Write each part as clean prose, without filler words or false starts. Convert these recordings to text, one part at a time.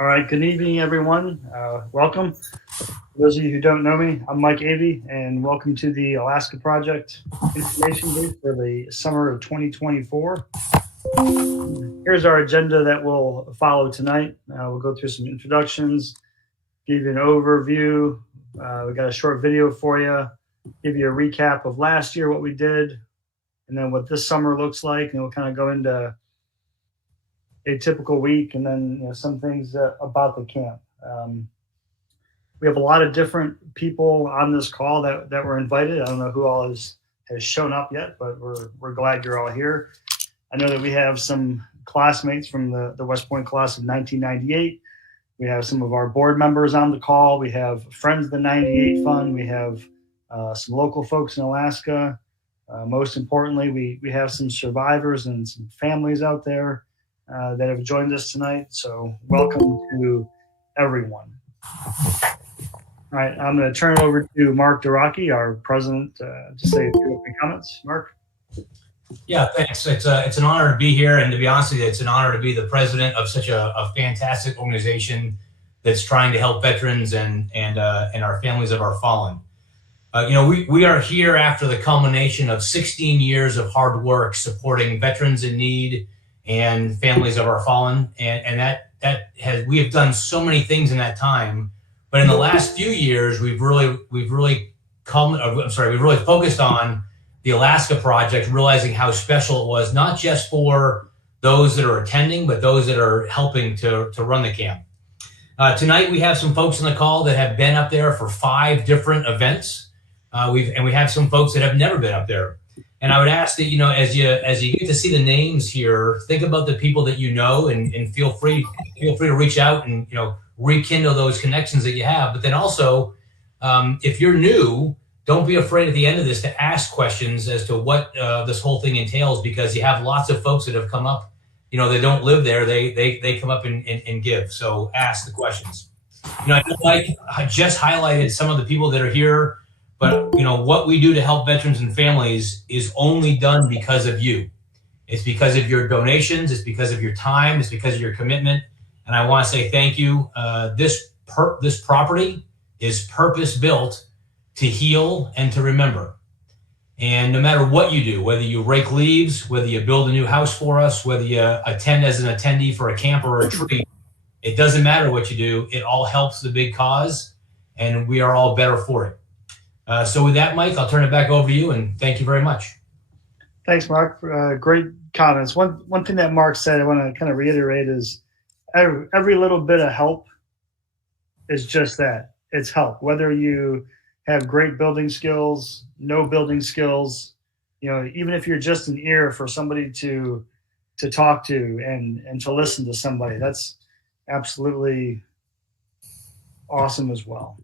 All right, good evening, everyone. Welcome. For those of you who don't know me, I'm Mike Avey, and welcome to the Alaska Project information booth for the summer of 2024. Here's our agenda that we'll follow tonight. We'll go through some introductions, give you an overview. We got a short video for you, give you a recap of last year, what we did, and then what this summer looks like, and we'll kind of go into a typical week, and then some things about the camp. We have a lot of different people on this call that were invited. I don't know who all has shown up yet, but we're glad you're all here. I know that we have some classmates from the West Point class of 1998. We have some of our board members on the call. We have friends of the 98 Fund. We have some local folks in Alaska. Most importantly, we have some survivors and some families out there that have joined us tonight. So welcome to everyone. All right, I'm going to turn it over to Mark Duraki, our president, to say a few opening comments. Mark? Yeah, thanks. It's an honor to be here, and to be honest with you, it's an honor to be the president of such a fantastic organization that's trying to help veterans and our families of our fallen. We are here after the culmination of 16 years of hard work supporting veterans in need and families of our fallen, and we have done so many things in that time. But in the last few years, we've really focused on the Alaska Project, realizing how special it was, not just for those that are attending, but those that are helping to run the camp. Tonight, we have some folks on the call that have been up there for 5 different events. We have some folks that have never been up there. And I would ask that, as you get to see the names here, think about the people that you know, and feel free to reach out and, rekindle those connections that you have. But then also, if you're new, don't be afraid at the end of this to ask questions as to what this whole thing entails, because you have lots of folks that have come up, they don't live there. They come up and give. So ask the questions. I just highlighted some of the people that are here, but what we do to help veterans and families is only done because of you. It's because of your donations. It's because of your time. It's because of your commitment. And I want to say thank you. This property is purpose built to heal and to remember. And no matter what you do, whether you rake leaves, whether you build a new house for us, whether you attend as an attendee for a camp or a retreat, it doesn't matter what you do. It all helps the big cause, and we are all better for it. So with that, Mike, I'll turn it back over to you, and thank you very much. Thanks, Mark. Great comments. One thing that Mark said I want to kind of reiterate is every little bit of help is just that. It's help. Whether you have great building skills, no building skills, even if you're just an ear for somebody to talk to and to listen to somebody, that's absolutely awesome as well.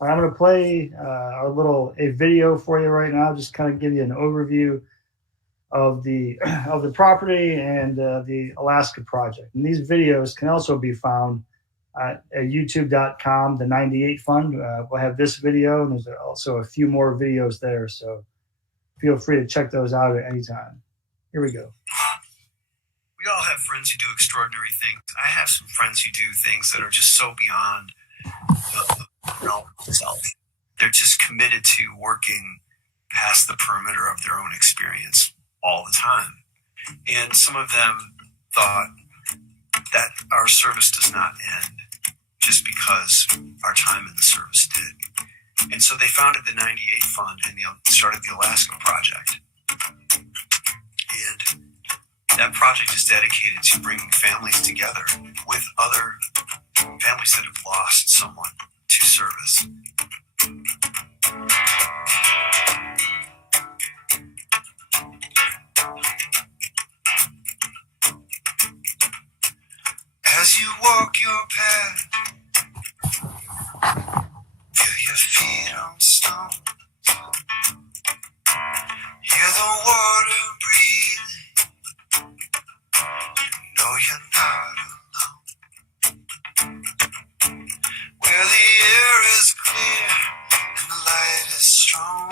I'm going to play a video for you right now, just kind of give you an overview of the property and the Alaska Project. And these videos can also be found at youtube.com, the 98 Fund. We'll have this video, and there's also a few more videos there, so feel free to check those out at any time. Here we go. We all have friends who do extraordinary things. I have some friends who do things that are just so beyond the realm of itself. They're just committed to working past the perimeter of their own experience all the time. And some of them thought that our service does not end just because our time in the service did. And so they founded the 98 Fund and started the Alaska Project. And that project is dedicated to bringing families together with other families that have lost someone to service. As you walk your path, feel your feet on stone. Hear the water breathing. Know you're not alone. Where the air is clear and the light is strong,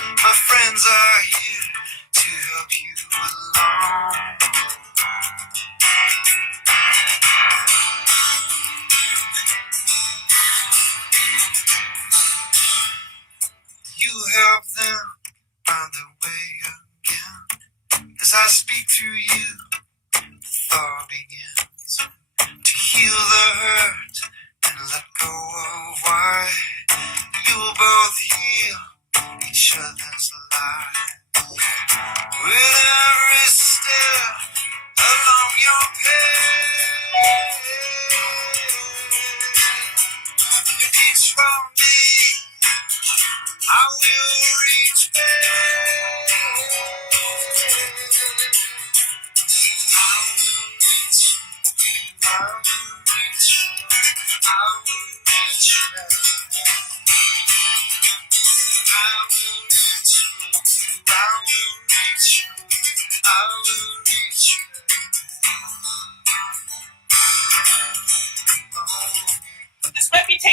my friends are here to help you along.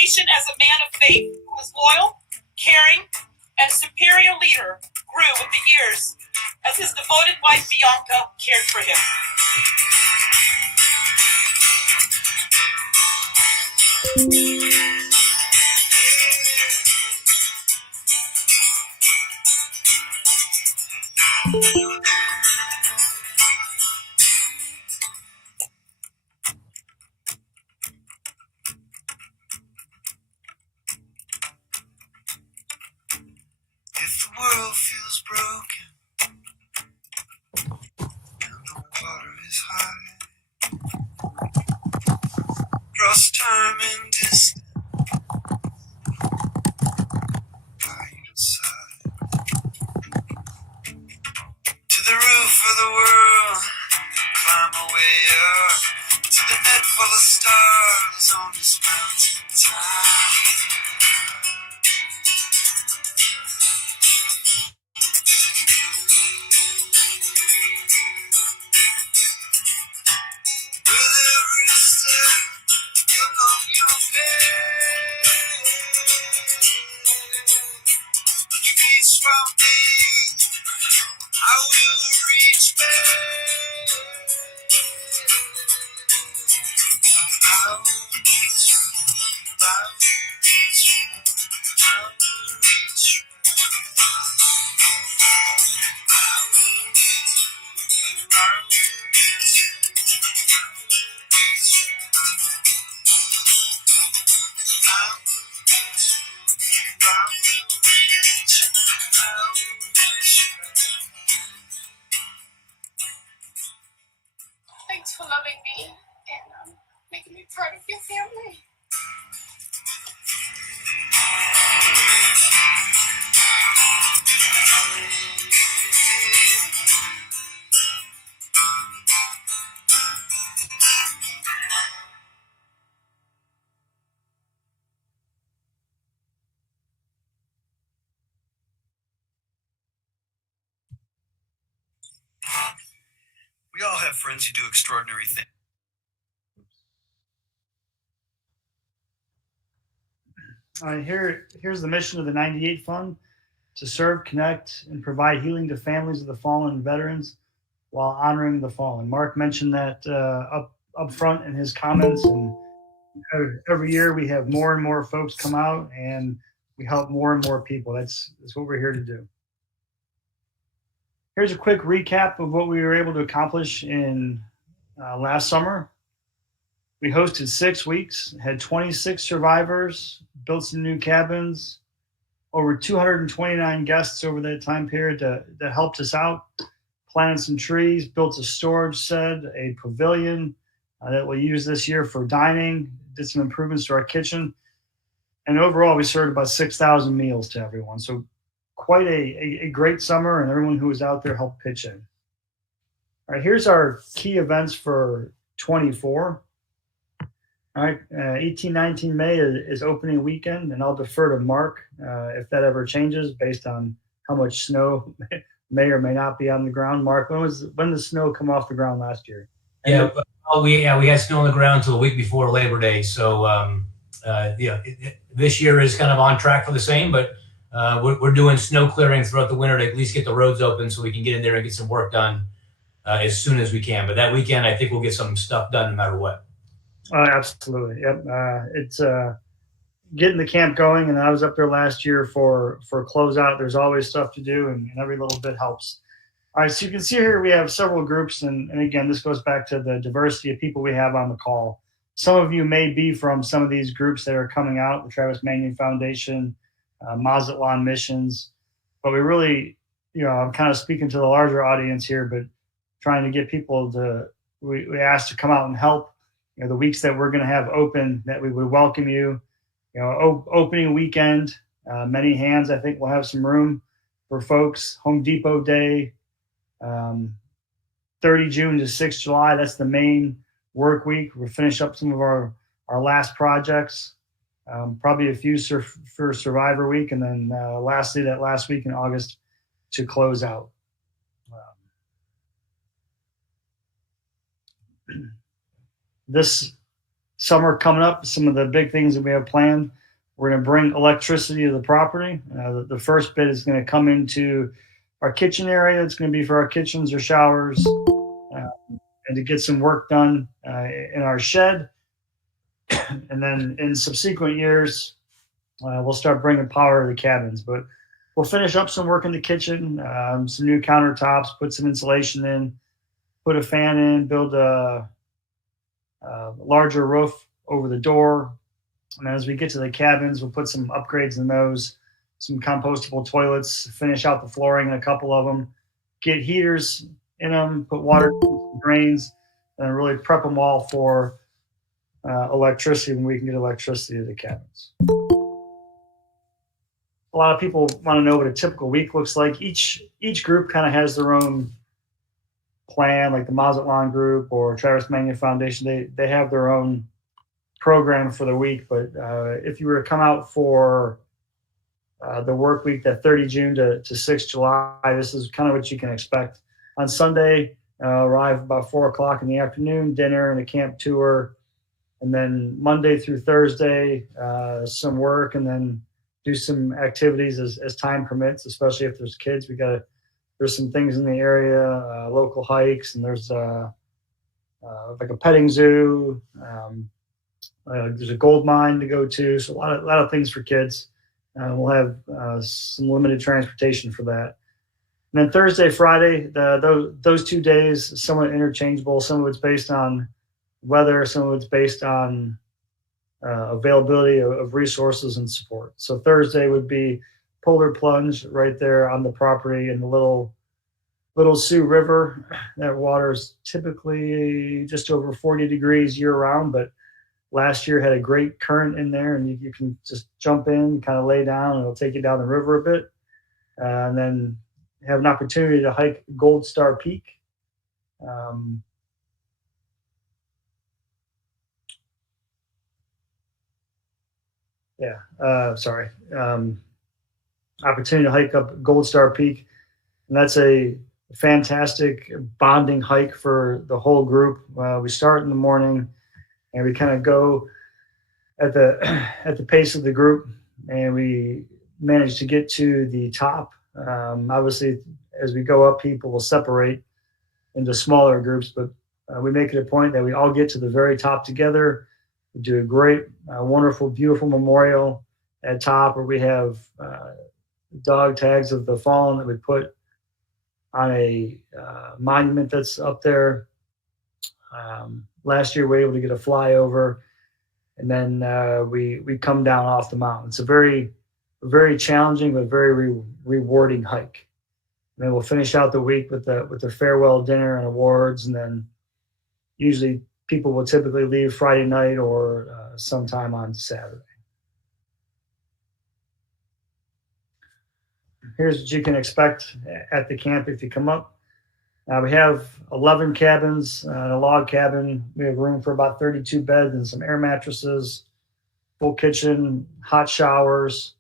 reputation as a man of faith who was loyal, caring, and superior leader grew with the years as his devoted wife Bianca cared for him. If the world feels broken and the water is high, across time and distance, by your side, to the roof of the world, climb a way up, to the net full of stars on this mountain top. With every step along your path, you reach from me, I will reach back. I will reach you, I will reach you, I will reach you. I will reach you, I will reach you, I will reach you. I will reach you, I will reach you, I will reach you. Thanks for loving me and making me part of your family. We all have friends who do extraordinary things. Here's the mission of the 98 Fund: to serve, connect, and provide healing to families of the fallen and veterans while honoring the fallen. Mark mentioned that up front in his comments, and every year we have more and more folks come out, and we help more and more people. That's what we're here to do. Here's a quick recap of what we were able to accomplish in last summer. We hosted 6 weeks, had 26 survivors, built some new cabins, over 229 guests over that time period that helped us out, planted some trees, built a storage shed, a pavilion that we'll use this year for dining, did some improvements to our kitchen. And overall, we served about 6,000 meals to everyone. So quite a great summer, and everyone who was out there helped pitch in. All right, here's our key events for 24. All right, 18-19 May is opening weekend, and I'll defer to Mark if that ever changes based on how much snow may or may not be on the ground. Mark, when did snow come off the ground last year? We had snow on the ground until a week before Labor Day. So this year is kind of on track for the same, but we're doing snow clearing throughout the winter to at least get the roads open so we can get in there and get some work done as soon as we can. But that weekend, I think we'll get some stuff done no matter what. Absolutely. Yep. It's getting the camp going, and I was up there last year for Closeout. There's always stuff to do, and every little bit helps. All right, so you can see here we have several groups, and again, this goes back to the diversity of people we have on the call. Some of you may be from some of these groups that are coming out, the Travis Manion Foundation, Mazatlán Missions, but we really, I'm kind of speaking to the larger audience here, but trying to get people we asked to come out and help. The weeks that we're going to have open, that we would welcome you. Opening weekend, many hands. I think we'll have some room for folks. Home Depot Day, 30 June to 6 July. That's the main work week. We'll finish up some of our last projects. Probably a few for Survivor Week, and then lastly, that last week in August to close out. This summer coming up, some of the big things that we have planned. We're going to bring electricity to the property. The first bit is going to come into our kitchen area. It's going to be for our kitchens or showers, and to get some work done in our shed. And then in subsequent years, we'll start bringing power to the cabins. But we'll finish up some work in the kitchen, some new countertops, put some insulation in, put a fan in, build a larger roof over the door. And as we get to the cabins, we'll put some upgrades in those, some compostable toilets, finish out the flooring in a couple of them, get heaters in them, put water drains, and really prep them all for electricity when we can get electricity to the cabins. A lot of people want to know what a typical week looks like. Each group kind of has their own plan, like the Mazatlán group or Travis Manion Foundation. They have their own program for the week. But if you were to come out for the work week, that 30 June to 6 July, this is kind of what you can expect. On Sunday, arrive about 4 o'clock in the afternoon, dinner and a camp tour. And then Monday through Thursday, some work, and then do some activities as time permits, especially if there's kids. There's some things in the area, local hikes, and there's like a petting zoo. There's a gold mine to go to, so a lot of things for kids. We'll have some limited transportation for that. And then Thursday, Friday, those 2 days, somewhat interchangeable. Some of it's based on weather, some of it's based on availability of resources and support. So Thursday would be polar plunge right there on the property in the Little Sioux River. That water is typically just over 40 degrees year round, but last year had a great current in there, and you can just jump in, kind of lay down, and it'll take you down the river a bit. And then have an opportunity to hike Gold Star Peak. Opportunity to hike up Gold Star Peak. And that's a fantastic bonding hike for the whole group. We start in the morning and we kind of go at the pace of the group, and we manage to get to the top. Obviously, as we go up, people will separate into smaller groups, but we make it a point that we all get to the very top together. We do a great, wonderful, beautiful memorial at top where we have dog tags of the fallen that we put on a monument that's up there. Last year, we were able to get a flyover, and then we come down off the mountain. It's a very, very challenging but very rewarding hike. And then we'll finish out the week with the farewell dinner and awards, and then usually people will typically leave Friday night or sometime on Saturday. Here's what you can expect at the camp if you come up. We have 11 cabins and a log cabin. We have room for about 32 beds and some air mattresses, full kitchen, hot showers,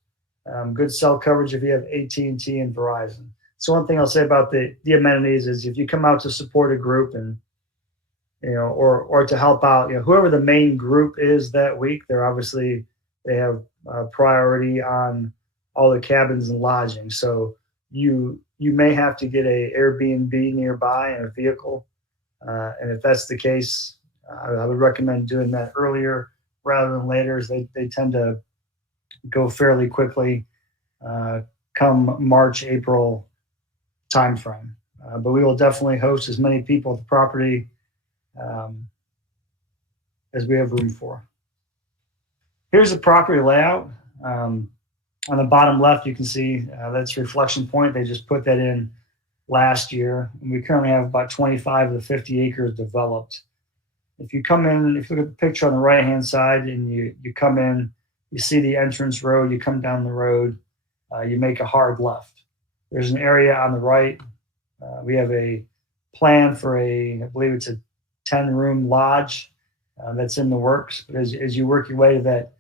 good cell coverage if you have AT&T and Verizon. So one thing I'll say about the amenities is if you come out to support a group and or to help out, whoever the main group is that week, they have priority on all the cabins and lodging. So you may have to get a Airbnb nearby and a vehicle. And if that's the case, I would recommend doing that earlier rather than later, as they tend to go fairly quickly come March, April timeframe. But we will definitely host as many people at the property as we have room for. Here's the property layout. On the bottom left, you can see that's Reflection Point. They just put that in last year. And we currently have about 25 of the 50 acres developed. If you come in, if you look at the picture on the right-hand side and you come in, you see the entrance road, you come down the road, you make a hard left. There's an area on the right. We have a plan for I believe it's a 10-room lodge that's in the works. But as you work your way to that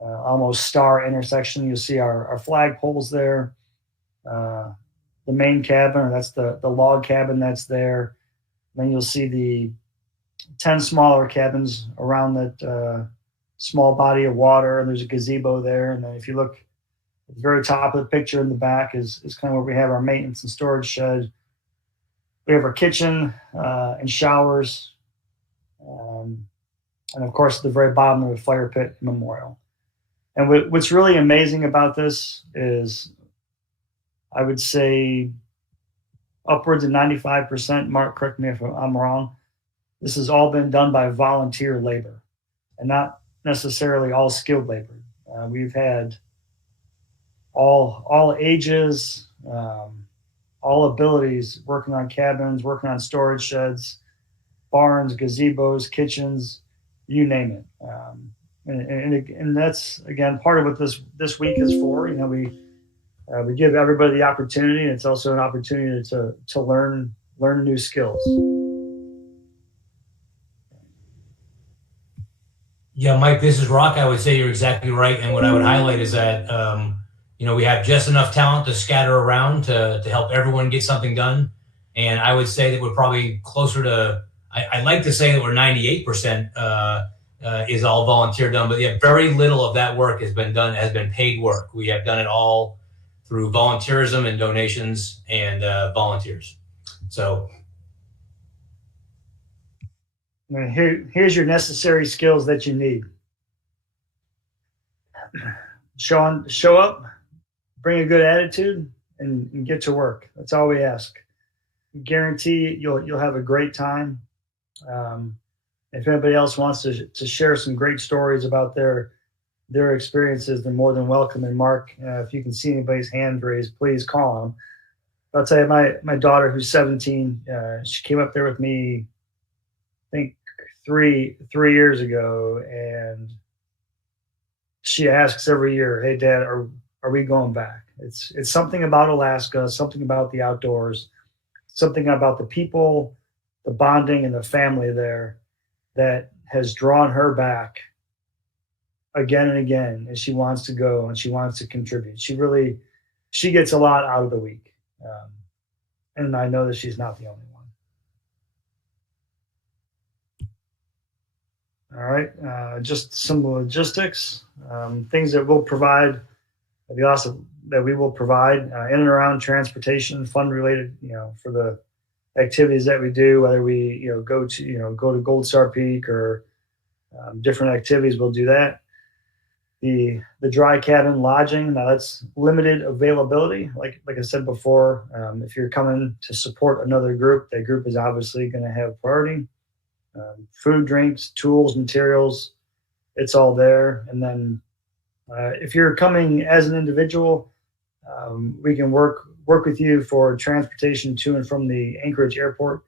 almost star intersection, you'll see our flag poles there. The main cabin, or that's the log cabin that's there. Then you'll see 10 smaller cabins around that small body of water, and there's a gazebo there. And then if you look at the very top of the picture in the back is kind of where we have our maintenance and storage shed. We have our kitchen and showers. And of course, at the very bottom of the fire pit memorial. And what's really amazing about this is, I would say, upwards of 95%, Mark, correct me if I'm wrong, this has all been done by volunteer labor and not necessarily all skilled labor. We've had all ages, all abilities, working on cabins, working on storage sheds, barns, gazebos, kitchens, you name it. And that's, again, part of what this week is for. You know, we give everybody the opportunity, and it's also an opportunity to learn new skills. Yeah, Mike, this is Rock. I would say you're exactly right. And what I would highlight is that, we have just enough talent to scatter around to help everyone get something done. And I would say that we're probably closer to, I'd like to say that we're 98% is all volunteer done, but yeah, very little of that work has been paid work. We have done it all through volunteerism and donations and volunteers. So here's your necessary skills that you need. Show up, bring a good attitude, and get to work. That's all we ask. Guarantee you'll have a great time. If anybody else wants to share some great stories about their experiences, they're more than welcome. And Mark, if you can see anybody's hand raised, please call them. I'll tell you, my daughter, who's 17, she came up there with me, I think 3 years ago, and she asks every year, "Hey, Dad, are we going back?" It's something about Alaska, something about the outdoors, something about the people, the bonding, and the family there that has drawn her back again and again, and she wants to go and she wants to contribute. She gets a lot out of the week. And I know that she's not the only one. All right, just some logistics, things that we'll provide, that we will provide in and around transportation, fund related, for the activities that we do, whether we go to Gold Star Peak or different activities, we'll do that. The dry cabin lodging, now that's limited availability. Like I said before, if you're coming to support another group, that group is obviously going to have priority. Food, drinks, tools, materials, it's all there. And then if you're coming as an individual, we can work with you for transportation to and from the Anchorage airport.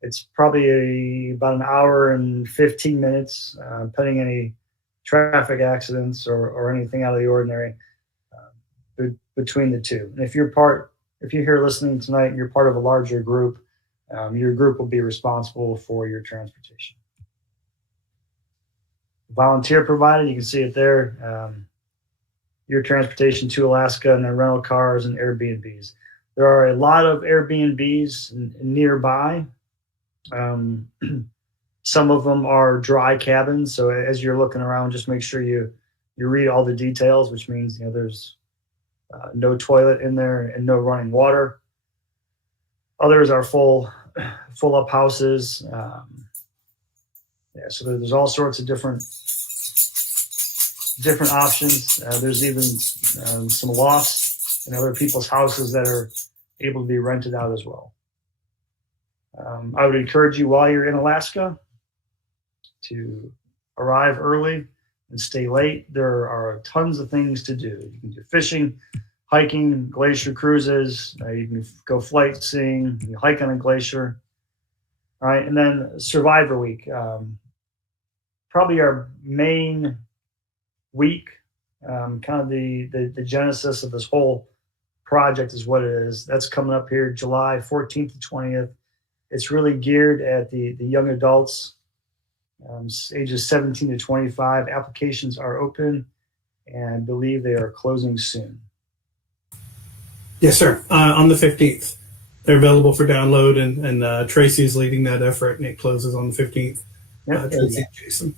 It's probably about an hour and 15 minutes, pending any traffic accidents or anything out of the ordinary between the two. And if you're here listening tonight and you're part of a larger group, your group will be responsible for your transportation. Volunteer provided, you can see it there. Your transportation to Alaska, and then rental cars and Airbnbs. There are a lot of Airbnbs nearby. Some of them are dry cabins. So as you're looking around, just make sure you read all the details, which means there's no toilet in there and no running water. Others are full up houses. So there's all sorts of different options. There's even some lofts in other people's houses that are able to be rented out as well. I would encourage you, while you're in Alaska, to arrive early and stay late. There are tons of things to do. You can do fishing, hiking, glacier cruises. You can go flight seeing, you can hike on a glacier. All right, and then Survivor Week. Probably our main week, kind of the genesis of this whole project is what it is. That's coming up here July 14th to 20th. It's really geared at the young adults, ages 17 to 25. Applications are open, and I believe they are closing soon. Yes, sir. On the 15th. They're available for download, and Tracy is leading that effort, and it closes on the 15th. Yep, there you Tracy go. and Jason.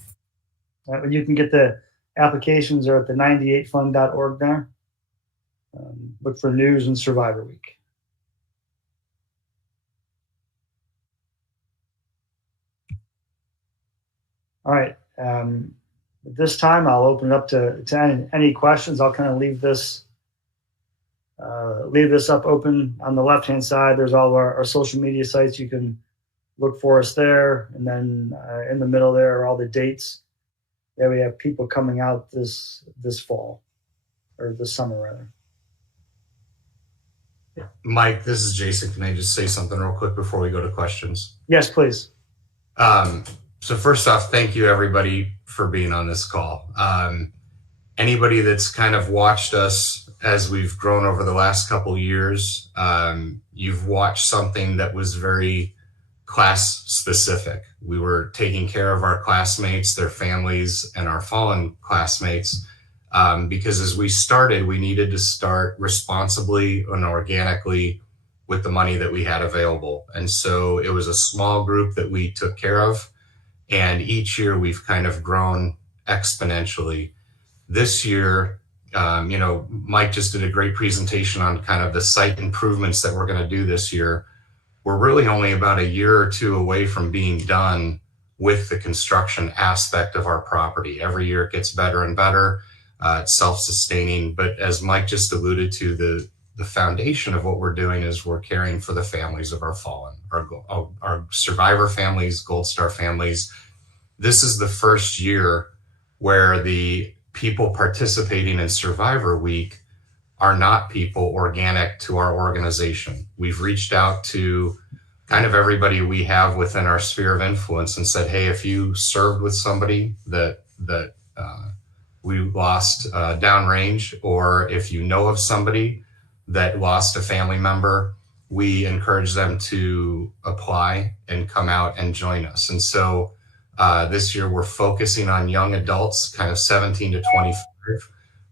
You can get the applications are at the 98fund.org there. Look for news and Survivor Week. All right. At this time, I'll open it up to any questions. I'll kind of leave this up open. On the left-hand side, there's all of our social media sites. You can look for us there. And then in the middle there are all the dates that we have people coming out this fall, or this summer, rather. Mike, this is Jason. Can I just say something real quick before we go to questions? Yes, please. So first off, thank you everybody for being on this call. Anybody that's kind of watched us as we've grown over the last couple years, you've watched something that was very class specific. We were taking care of our classmates, their families, and our fallen classmates. Because as we started, we needed to start responsibly and organically with the money that we had available. And so it was a small group that we took care of. And each year we've kind of grown exponentially. This year, Mike just did a great presentation on kind of the site improvements that we're going to do this year. We're really only about a year or two away from being done with the construction aspect of our property. Every year it gets better and better. It's self-sustaining, but as Mike just alluded to, the foundation of what we're doing is we're caring for the families of our fallen, our survivor families, Gold Star families. This is the first year where the people participating in Survivor Week are not people organic to our organization. We've reached out to kind of everybody we have within our sphere of influence and said, hey, if you served with somebody that we lost downrange, or if you know of somebody that lost a family member, we encourage them to apply and come out and join us. And so this year we're focusing on young adults, kind of 17 to 25,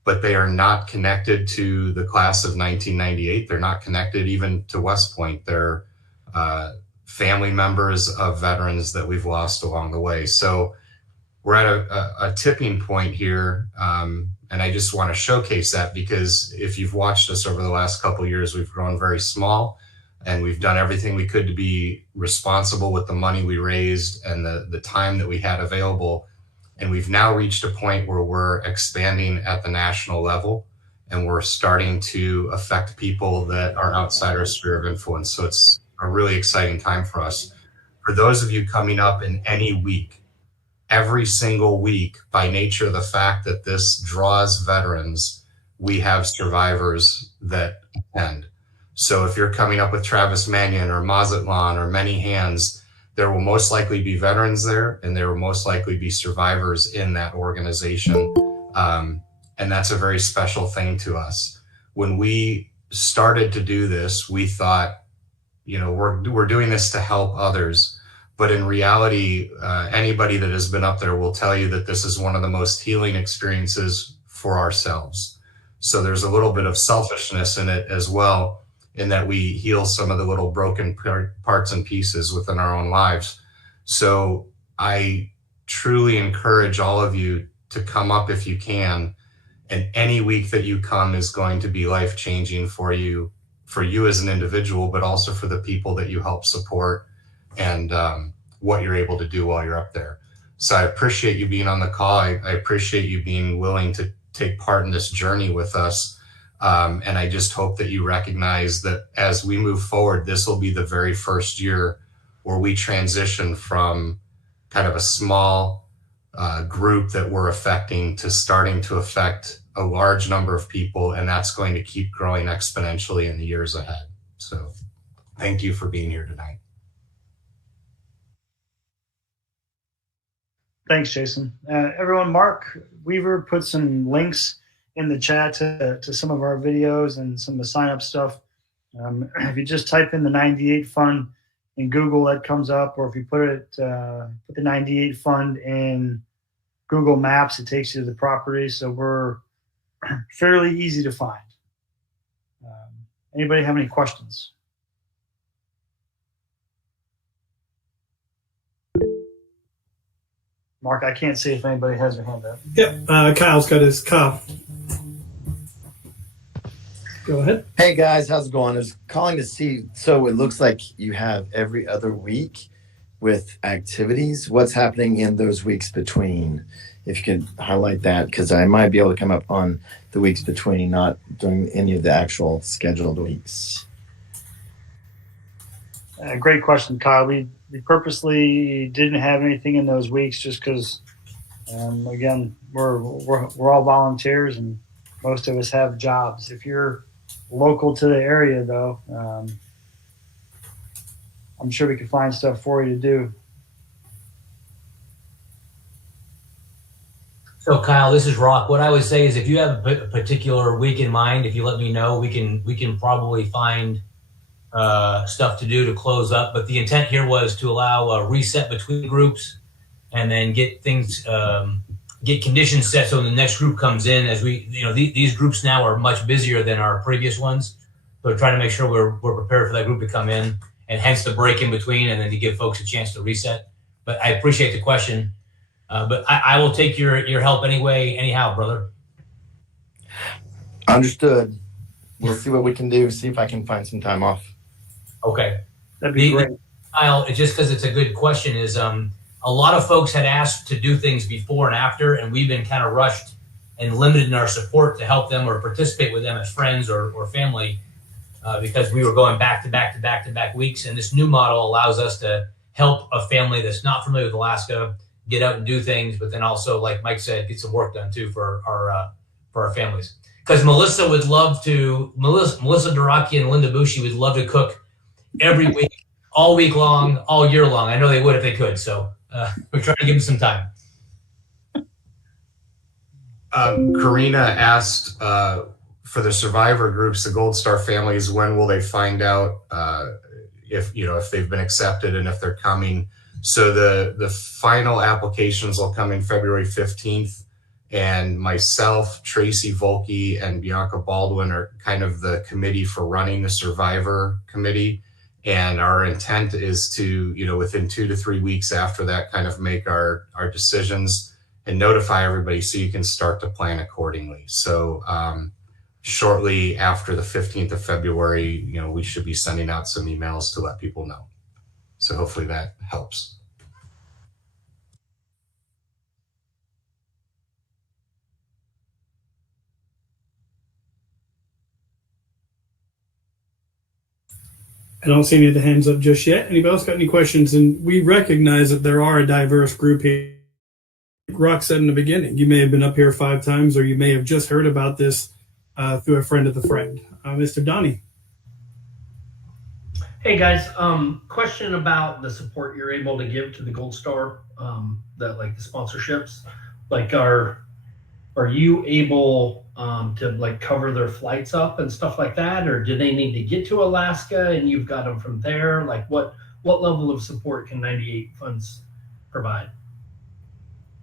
but they are not connected to the class of 1998. They're not connected even to West Point. They're family members of veterans that we've lost along the way. So we're at a tipping point here, and I just want to showcase that, because if you've watched us over the last couple of years, we've grown very small, and we've done everything we could to be responsible with the money we raised and the time that we had available. And we've now reached a point where we're expanding at the national level, and we're starting to affect people that are outside our sphere of influence. So it's a really exciting time for us. For those of you coming up in any week, every single week, by nature of the fact that this draws veterans, we have survivors that attend. So if you're coming up with Travis Manion or Mazatlán or Many Hands, there will most likely be veterans there, and there will most likely be survivors in that organization. And that's a very special thing to us. When we started to do this, we thought, we're doing this to help others. But in reality, anybody that has been up there will tell you that this is one of the most healing experiences for ourselves. So there's a little bit of selfishness in it as well, in that we heal some of the little broken parts and pieces within our own lives. So I truly encourage all of you to come up if you can. And any week that you come is going to be life-changing for you as an individual, but also for the people that you help support and what you're able to do while you're up there. So I appreciate you being on the call. I appreciate you being willing to take part in this journey with us. And I just hope that you recognize that as we move forward, this will be the very first year where we transition from kind of a small group that we're affecting to starting to affect a large number of people. And that's going to keep growing exponentially in the years ahead. So thank you for being here tonight. Thanks, Jason. Everyone, Mark Weaver put some links in the chat to some of our videos and some of the sign up stuff. If you just type in the 98 Fund in Google, that comes up, or if you put the 98 Fund in Google Maps, it takes you to the property. So we're fairly easy to find. Anybody have any questions? Mark, I can't see if anybody has their hand up. Yep. Kyle's got his Kyle. Go ahead. Hey guys, how's it going? I was calling to see. So it looks like you have every other week with activities. What's happening in those weeks between? If you could highlight that, because I might be able to come up on the weeks between, not during any of the actual scheduled weeks. Great question, Kyle. We purposely didn't have anything in those weeks just because, again, we're all volunteers and most of us have jobs. If you're local to the area, though, I'm sure we can find stuff for you to do. So Kyle, this is Rock. What I would say is if you have a particular week in mind, if you let me know, we can probably find stuff to do to close up. But the intent here was to allow a reset between groups and then get things, get conditions set so when the next group comes in, as we, these groups now are much busier than our previous ones. So we're trying to make sure we're prepared for that group to come in, and hence the break in between, and then to give folks a chance to reset. But I appreciate the question. But I will take your help anyhow, brother. Understood. We'll see what we can do. See if I can find some time off. Okay. That'd be great. Kyle, just because it's a good question, is a lot of folks had asked to do things before and after, and we've been kind of rushed and limited in our support to help them or participate with them as friends or family because we were going back to back weeks. And this new model allows us to help a family that's not familiar with Alaska get out and do things, but then also, like Mike said, get some work done too for our families. Because Melissa Duraki and Linda Bushi would love to cook every week, all week long, all year long. I know they would if they could. So we're trying to give them some time. Karina asked for the survivor groups, the Gold Star families, when will they find out if they've been accepted and if they're coming? So the final applications will come in February 15th, and myself, Tracy Volke, and Bianca Baldwin are kind of the committee for running the survivor committee. And our intent is to, within 2 to 3 weeks after that, kind of make our decisions and notify everybody so you can start to plan accordingly. So shortly after the 15th of February, we should be sending out some emails to let people know. So hopefully that helps. I don't see any of the hands up just yet. Anybody else got any questions? And we recognize that there are a diverse group here. Like Rock said in the beginning, you may have been up here 5 times, or you may have just heard about this through a friend of the friend. Mr. Donnie. Hey guys, question about the support you're able to give to the Gold Star, the sponsorships. Like, are you able to cover their flights up and stuff like that, or do they need to get to Alaska and you've got them from there? Like, what level of support can 98 Funds provide?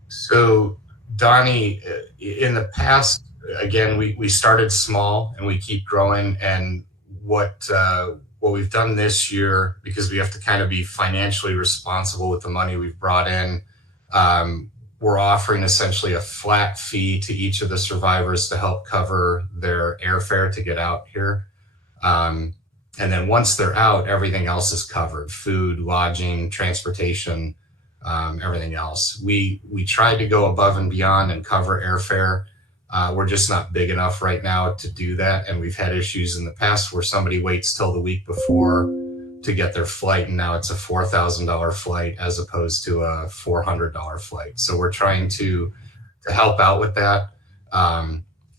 So Donnie, in the past, again, we started small and we keep growing, and what we've done this year, because we have to kind of be financially responsible with the money we've brought in, we're offering essentially a flat fee to each of the survivors to help cover their airfare to get out here. And then once they're out, everything else is covered: food, lodging, transportation, everything else. We tried to go above and beyond and cover airfare. We're just not big enough right now to do that. And we've had issues in the past where somebody waits till the week before to get their flight, and now it's a $4,000 flight as opposed to a $400 flight. So we're trying to help out with that.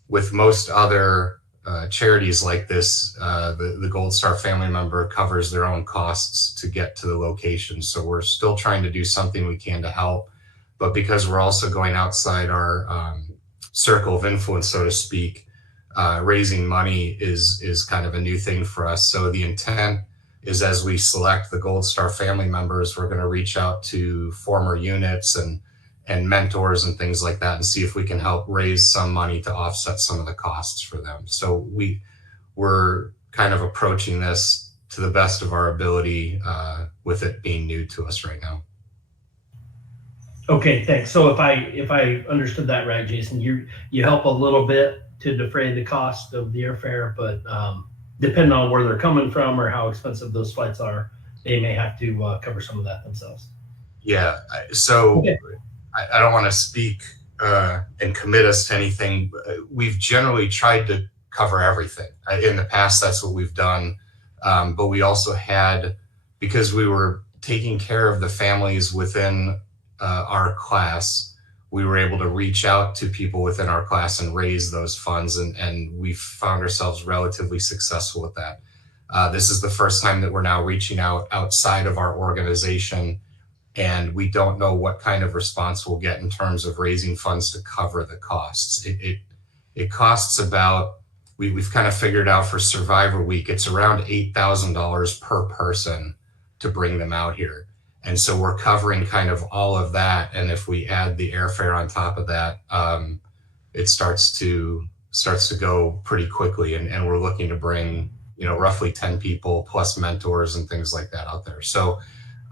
With most other charities like this, the Gold Star family member covers their own costs to get to the location. So we're still trying to do something we can to help. But because we're also going outside our circle of influence, so to speak, raising money is kind of a new thing for us. So the intent is, as we select the Gold Star family members, we're going to reach out to former units and mentors and things like that and see if we can help raise some money to offset some of the costs for them. So we're kind of approaching this to the best of our ability with it being new to us right now. Okay, thanks. So if I understood that right, Jason, you help a little bit to defray the cost of the airfare, but depending on where they're coming from or how expensive those flights are, they may have to cover some of that themselves. Yeah. So Okay. I don't want to speak and commit us to anything. We've generally tried to cover everything. In the past, that's what we've done. But we also had, because we were taking care of the families within our class, we were able to reach out to people within our class and raise those funds. And we found ourselves relatively successful with that. This is the first time that we're now reaching out outside of our organization, and we don't know what kind of response we'll get in terms of raising funds to cover the costs. It costs about, we've kind of figured out for Survivor Week, it's around $8,000 per person to bring them out here. And so we're covering kind of all of that. And if we add the airfare on top of that, it starts to go pretty quickly. And we're looking to bring, roughly 10 people plus mentors and things like that out there. So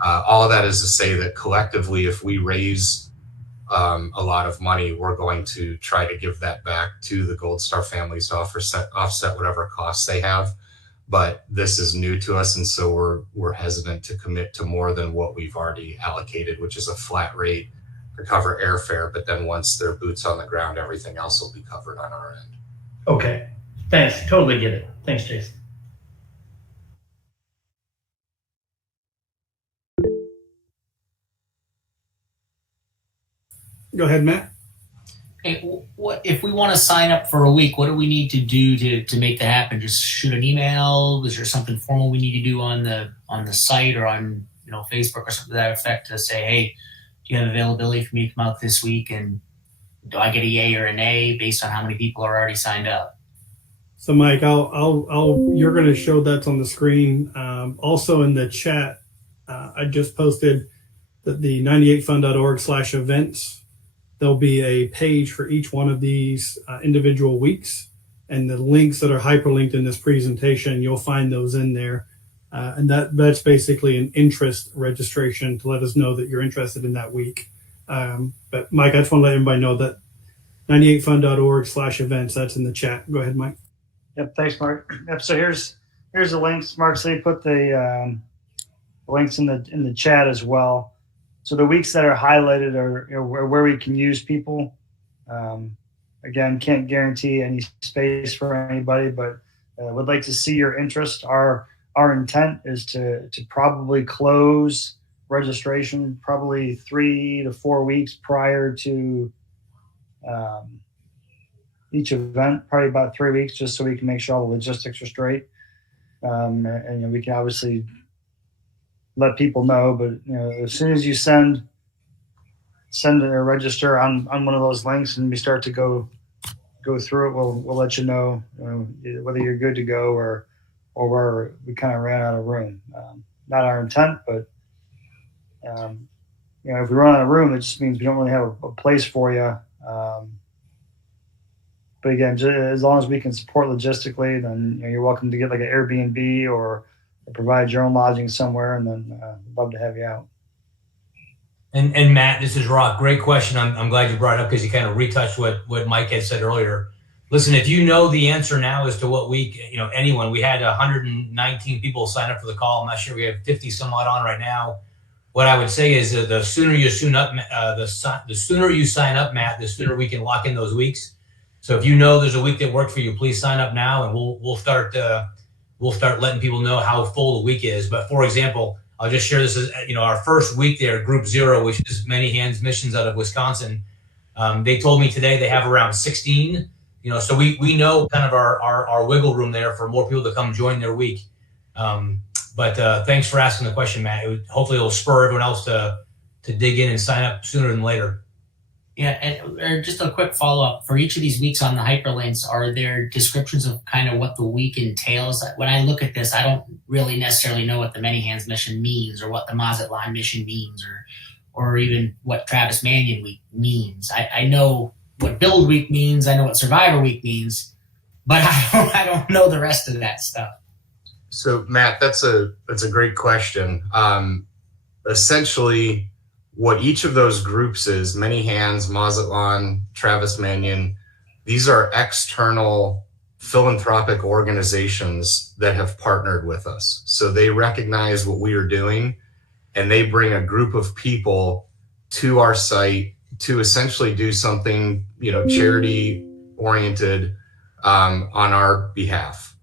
all of that is to say that collectively, if we raise a lot of money, we're going to try to give that back to the Gold Star families to offset whatever costs they have. But this is new to us, and so we're hesitant to commit to more than what we've already allocated, which is a flat rate to cover airfare. But then once they're boots on the ground, everything else will be covered on our end. Okay, thanks. Totally get it. Thanks, Jason. Go ahead, Matt. Hey, what if we want to sign up for a week? What do we need to do to make that happen? Just shoot an email. Is there something formal we need to do on the site or on Facebook or something to that effect to say, hey, do you have availability for me to come out this week? And do I get a yay or a nay based on how many people are already signed up? So, Mike, you're going to show that's on the screen. Also in the chat, I just posted that the 98fund.org/events. There'll be a page for each one of these individual weeks, and the links that are hyperlinked in this presentation, you'll find those in there. And that's basically an interest registration to let us know that you're interested in that week. But Mike, I just want to let everybody know that 98fund.org/events, that's in the chat. Go ahead, Mike. Yep. Thanks, Mark. Yep. So here's the links. Mark, so you put the links in the chat as well. So the weeks that are highlighted are where we can use people. Again, can't guarantee any space for anybody, but would like to see your interest. Our intent is to probably close registration probably 3 to 4 weeks prior to each event, probably about 3 weeks, just so we can make sure all the logistics are straight. And we can obviously let people know, but as soon as you send or register on one of those links and we start to go through it, we'll let you know, whether you're good to go or where we kind of ran out of room. Not our intent, but if we run out of room, it just means we don't really have a place for you. But again, as long as we can support logistically, then you're welcome to get like an Airbnb or provide your own lodging somewhere, and then love to have you out. And Matt, this is Rock. Great question. I'm glad you brought it up because you kind of retouched what Mike had said earlier. Listen, if you know the answer now as to what week, anyone, we had 119 people sign up for the call. I'm not sure we have 50 some odd on right now. What I would say is the sooner you sign up, Matt, the sooner we can lock in those weeks. So if you know there's a week that worked for you, please sign up now, and we'll start letting people know how full the week is. But for example, I'll just share this as our first week there, Group 0, which is Manion Missions out of Wisconsin. They told me today they have around 16. So we know kind of our wiggle room there for more people to come join their week. But thanks for asking the question, Matt. Hopefully it'll spur everyone else to dig in and sign up sooner than later. Yeah, and just a quick follow-up. For each of these weeks on the hyperlinks, are there descriptions of kind of what the week entails? When I look at this, I don't really necessarily know what the Many Hands Mission means or what the Mazatlán Mission means or even what Travis Manion Week means. I know what Build Week means. I know what Survivor Week means, but I don't know the rest of that stuff. So, Matt, that's a great question. Essentially, what each of those groups is, Many Hands, Mazatlán, Travis Manion, these are external philanthropic organizations that have partnered with us. So they recognize what we are doing, and they bring a group of people to our site to essentially do something, charity oriented on our behalf.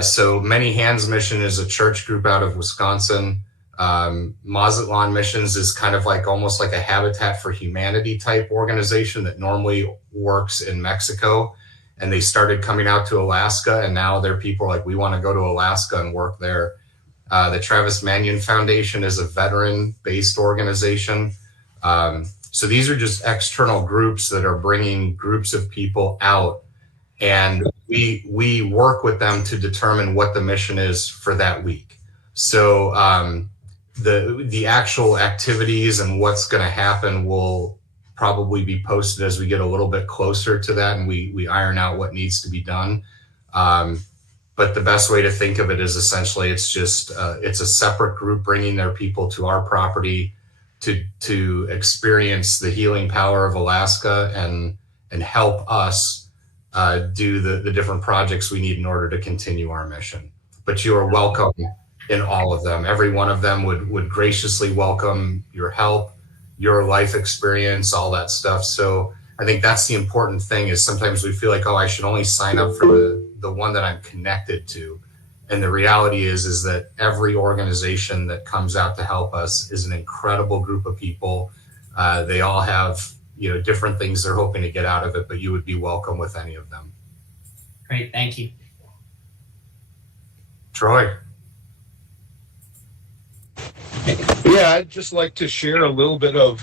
So Many Hands Mission is a church group out of Wisconsin. Mazatlán Missions is kind of like almost like a Habitat for Humanity type organization that normally works in Mexico. And they started coming out to Alaska, and now their people are like, we want to go to Alaska and work there. The Travis Manion Foundation is a veteran-based organization. So these are just external groups that are bringing groups of people out, and we work with them to determine what the mission is for that week. So the actual activities and what's going to happen will probably be posted as we get a little bit closer to that, and we iron out what needs to be done. But the best way to think of it is essentially it's just it's a separate group bringing their people to our property to experience the healing power of Alaska and help us do the different projects we need in order to continue our mission. But you are welcome in all of them. Every one of them would graciously welcome your help, your life experience, all that stuff. So I think that's the important thing, is sometimes we feel like, oh, I should only sign up for the one that I'm connected to. And the reality is that every organization that comes out to help us is an incredible group of people. They all have, different things they're hoping to get out of it, but you would be welcome with any of them. Great, thank you. Troy. Yeah, I'd just like to share a little bit of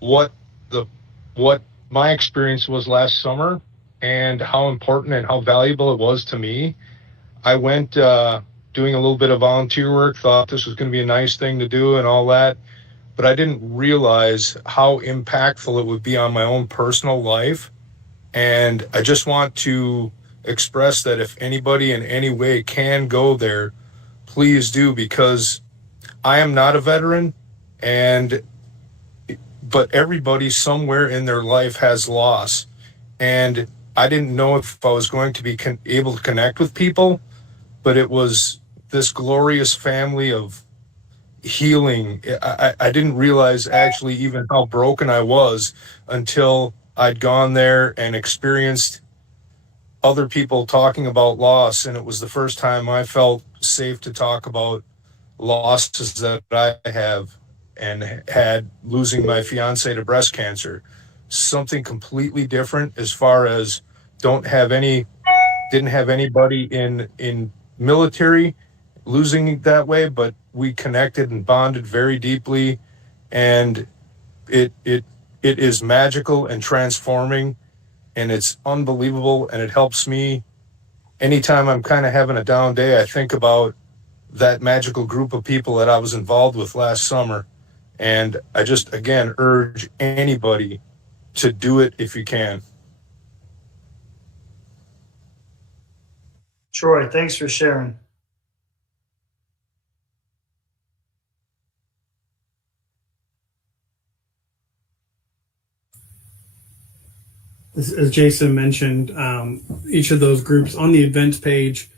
what my experience was last summer and how important and how valuable it was to me. I went doing a little bit of volunteer work, thought this was going to be a nice thing to do and all that, but I didn't realize how impactful it would be on my own personal life. And I just want to express that if anybody in any way can go there, please do, because I am not a veteran, but everybody somewhere in their life has loss. And I didn't know if I was going to be able to connect with people, but it was this glorious family of healing. I didn't realize actually even how broken I was until I'd gone there and experienced other people talking about loss. And it was the first time I felt safe to talk about losses that I have and had, losing my fiance to breast cancer. Something completely different as far as didn't have anybody in military losing that way, but we connected and bonded very deeply, and it is magical and transforming, and it's unbelievable, and it helps me anytime I'm kind of having a down day. I think about that magical group of people that I was involved with last summer. And I just, again, urge anybody to do it if you can. Troy, thanks for sharing. As Jason mentioned, each of those groups on the events page,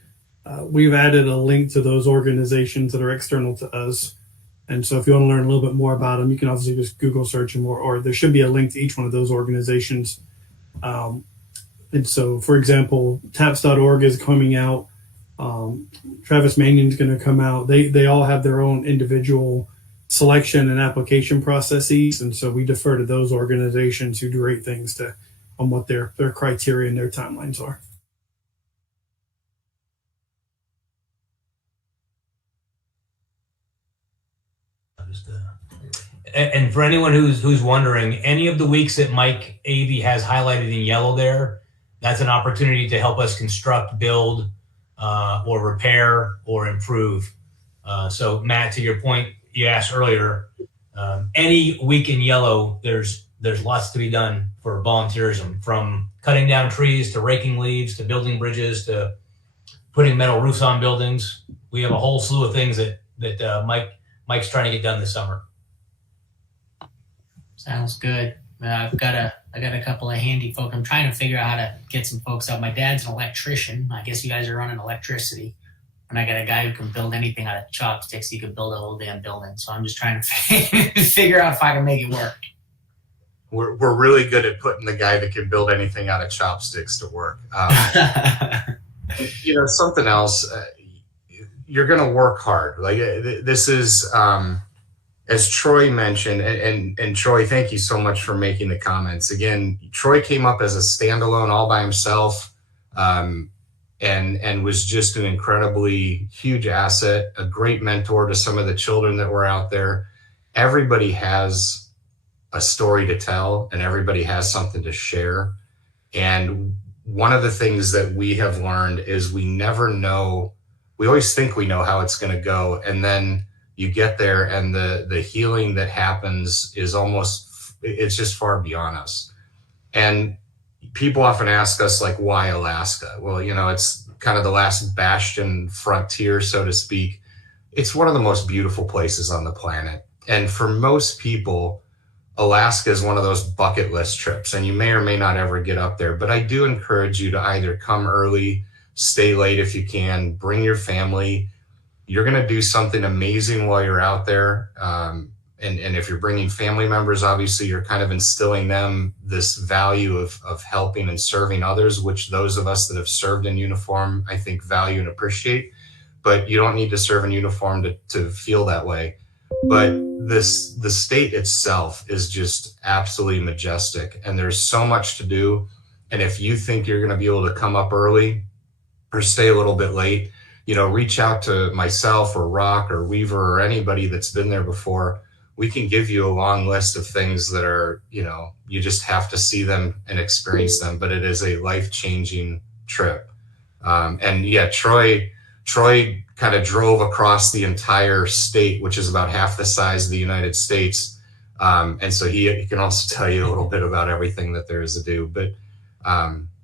we've added a link to those organizations that are external to us. And so if you want to learn a little bit more about them, you can obviously just Google search them, or there should be a link to each one of those organizations. And so, for example, TAPS.org is coming out. Travis Manion is going to come out. They all have their own individual selection and application processes. And so we defer to those organizations who do great things on what their criteria and their timelines are. And for anyone who's wondering, any of the weeks that Mike Avey has highlighted in yellow there, that's an opportunity to help us construct, build, or repair or improve. So Matt, to your point, you asked earlier, any week in yellow, there's lots to be done for volunteerism, from cutting down trees to raking leaves to building bridges to putting metal roofs on buildings. We have a whole slew of things that Mike's trying to get done this summer. Sounds good. I got a couple of handy folk. I'm trying to figure out how to get some folks out. My dad's an electrician. I guess you guys are running electricity. And I got a guy who can build anything out of chopsticks. He could build a whole damn building. So I'm just trying to figure out if I can make it work. We're really good at putting the guy that can build anything out of chopsticks to work. Something else, you're going to work hard. Like this is, as Troy mentioned, and Troy, thank you so much for making the comments. Again, Troy came up as a standalone all by himself, and was just an incredibly huge asset, a great mentor to some of the children that were out there. Everybody has a story to tell, and everybody has something to share. And one of the things that we have learned is we never know. We always think we know how it's going to go, and then you get there, and the healing that happens is it's just far beyond us. And people often ask us, like, why Alaska? Well, it's kind of the last bastion frontier, so to speak. It's one of the most beautiful places on the planet. And for most people, Alaska is one of those bucket list trips, and you may or may not ever get up there. But I do encourage you to either come early, stay late if you can, bring your family. You're going to do something amazing while you're out there. And if you're bringing family members, obviously you're kind of instilling them this value of helping and serving others, which those of us that have served in uniform, I think, value and appreciate. But you don't need to serve in uniform to feel that way. But the state itself is just absolutely majestic, and there's so much to do. And if you think you're going to be able to come up early or stay a little bit late, reach out to myself or Rock or Weaver or anybody that's been there before. We can give you a long list of things that are, you just have to see them and experience them, but it is a life-changing trip. And yeah, Troy kind of drove across the entire state, which is about half the size of the United States. And so he can also tell you a little bit about everything that there is to do. But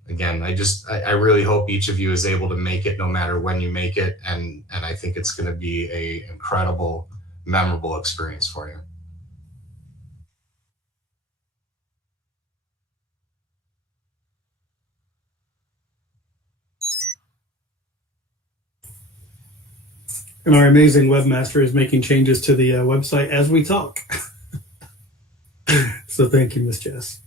again, I really hope each of you is able to make it no matter when you make it. And I think it's going to be a incredible, memorable experience for you. And our amazing webmaster is making changes to the website as we talk. So thank you, Miss Jess.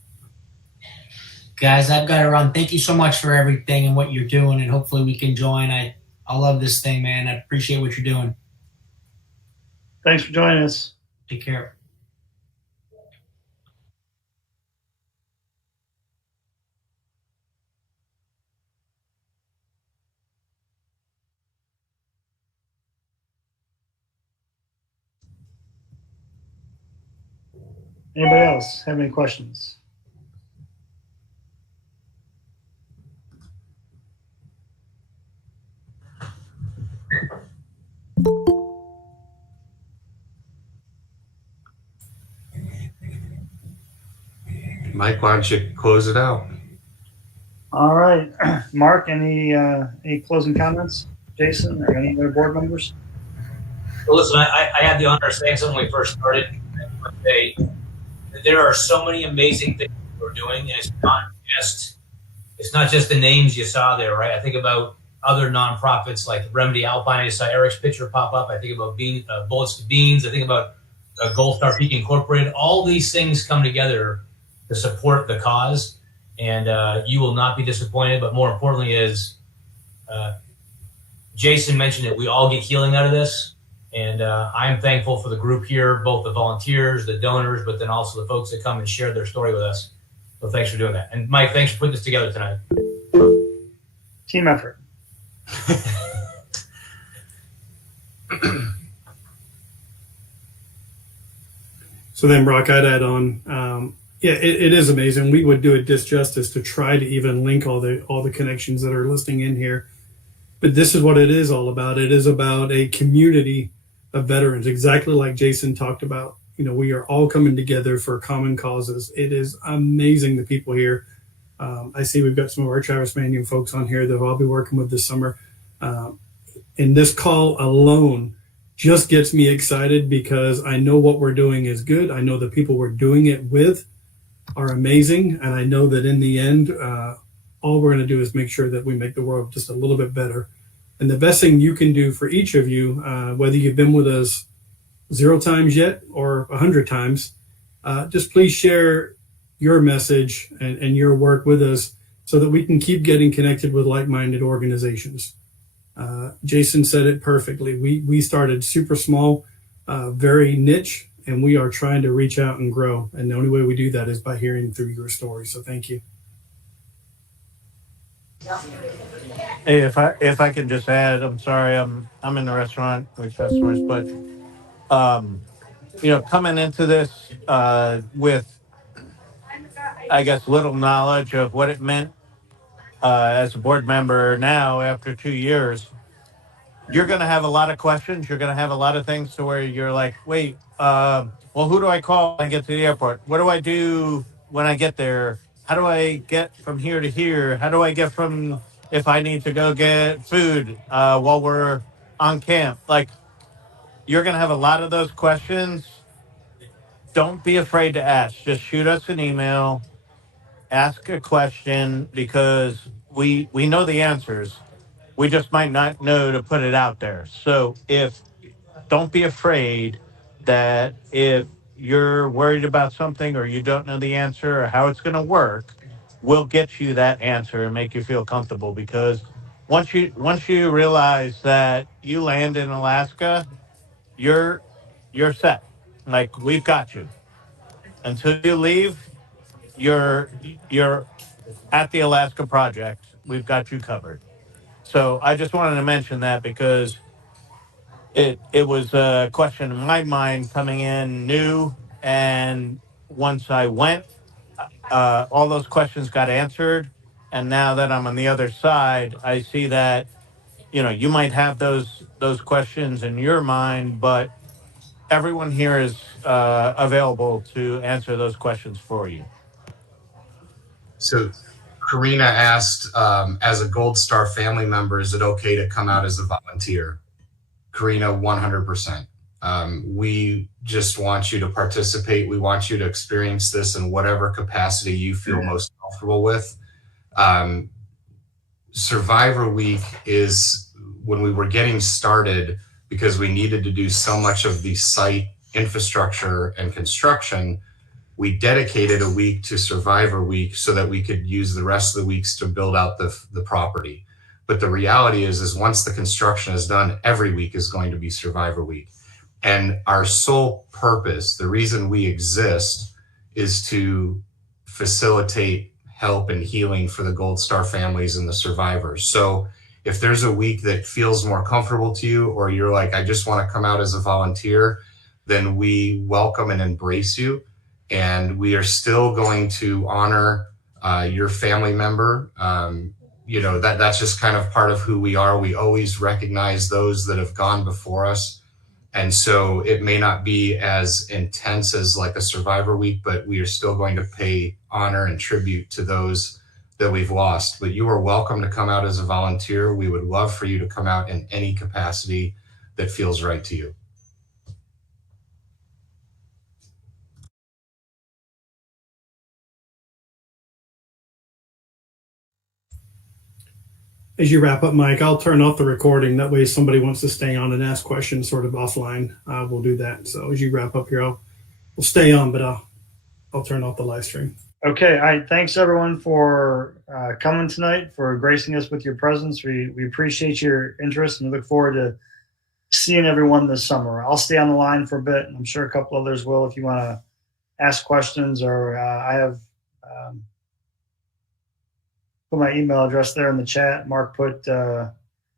Guys, I've got to run. Thank you so much for everything and what you're doing, and hopefully we can join. I love this thing, man. I appreciate what you're doing. Thanks for joining us. Take care. Anybody else have any questions? Mike, why don't you close it out? All right. Mark, any closing comments? Jason, or any other board members? Well, listen, I had the honor of saying something when we first started. There are so many amazing things we're doing, and it's not just the names you saw there, right? I think about other nonprofits like Remedy Alpine. I saw Eric's picture pop up. I think about Bullets to Beans. I think about Gold Star Peak Incorporated. All these things come together to support the cause, and you will not be disappointed. But more importantly is, Jason mentioned it, we all get healing out of this. And I'm thankful for the group here, both the volunteers, the donors, but then also the folks that come and share their story with us. So thanks for doing that. And Mike, thanks for putting this together tonight. Team effort. So then, Brock, I'd add on. It is amazing. We would do it disjustice to try to even link all the connections that are listing in here. But this is what it is all about. It is about a community of veterans, exactly like Jason talked about. We are all coming together for common causes. It is amazing, the people here. I see we've got some of our Travis Manion folks on here that I'll be working with this summer. In this call alone, just gets me excited because I know what we're doing is good. I know the people we're doing it with are amazing. And I know that in the end, all we're going to do is make sure that we make the world just a little bit better. And the best thing you can do for each of you, whether you've been with us 0 times yet or 100 times, just please share your message and your work with us so that we can keep getting connected with like-minded organizations. Jason said it perfectly. We started super small, very niche, and we are trying to reach out and grow. And the only way we do that is by hearing through your story. So thank you. Hey, if I can just add, I'm sorry, I'm in the restaurant with customers, but coming into this with, I guess, little knowledge of what it meant as a board member now after 2 years, you're going to have a lot of questions. You're going to have a lot of things to where you're like, wait, well, who do I call when I get to the airport? What do I do when I get there? How do I get from here to here? How do I get from if I need to go get food while we're on camp? Like, you're going to have a lot of those questions. Don't be afraid to ask. Just shoot us an email, ask a question, because we know the answers. We just might not know to put it out there. So don't be afraid that if you're worried about something or you don't know the answer or how it's going to work, we'll get you that answer and make you feel comfortable, because once you realize that you land in Alaska, you're set. Like, we've got you. Until you leave, you're at the Alaska Project. We've got you covered. So I just wanted to mention that because it was a question in my mind coming in new, and once I went, all those questions got answered. And now that I'm on the other side, I see that you might have those questions in your mind, but everyone here is available to answer those questions for you. So Karina asked, as a Gold Star family member, is it okay to come out as a volunteer? Karina, 100%. We just want you to participate. We want you to experience this in whatever capacity you feel most comfortable with. Survivor Week is when we were getting started, because we needed to do so much of the site infrastructure and construction. We dedicated a week to Survivor Week so that we could use the rest of the weeks to build out the property. But the reality is once the construction is done, every week is going to be Survivor Week. And our sole purpose, the reason we exist, is to facilitate help and healing for the Gold Star families and the survivors. So if there's a week that feels more comfortable to you, or you're like, I just want to come out as a volunteer, then we welcome and embrace you. And we are still going to honor your family member. That's just kind of part of who we are. We always recognize those that have gone before us. And so it may not be as intense as like a Survivor Week, but we are still going to pay honor and tribute to those that we've lost. But you are welcome to come out as a volunteer. We would love for you to come out in any capacity that feels right to you. As you wrap up, Mike, I'll turn off the recording. That way, if somebody wants to stay on and ask questions sort of offline, we'll do that. So as you wrap up here, we'll stay on, but I'll turn off the live stream. Okay. All right. Thanks, everyone, for coming tonight, for gracing us with your presence. We appreciate your interest and look forward to seeing everyone this summer. I'll stay on the line for a bit. I'm sure a couple others will if you want to ask questions, or I have put my email address there in the chat. Mark put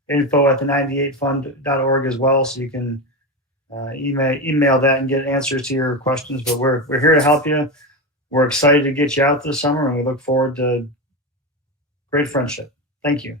info@the98fund.org as well, so you can email that and get answers to your questions. But we're here to help you. We're excited to get you out this summer, and we look forward to great friendship. Thank you.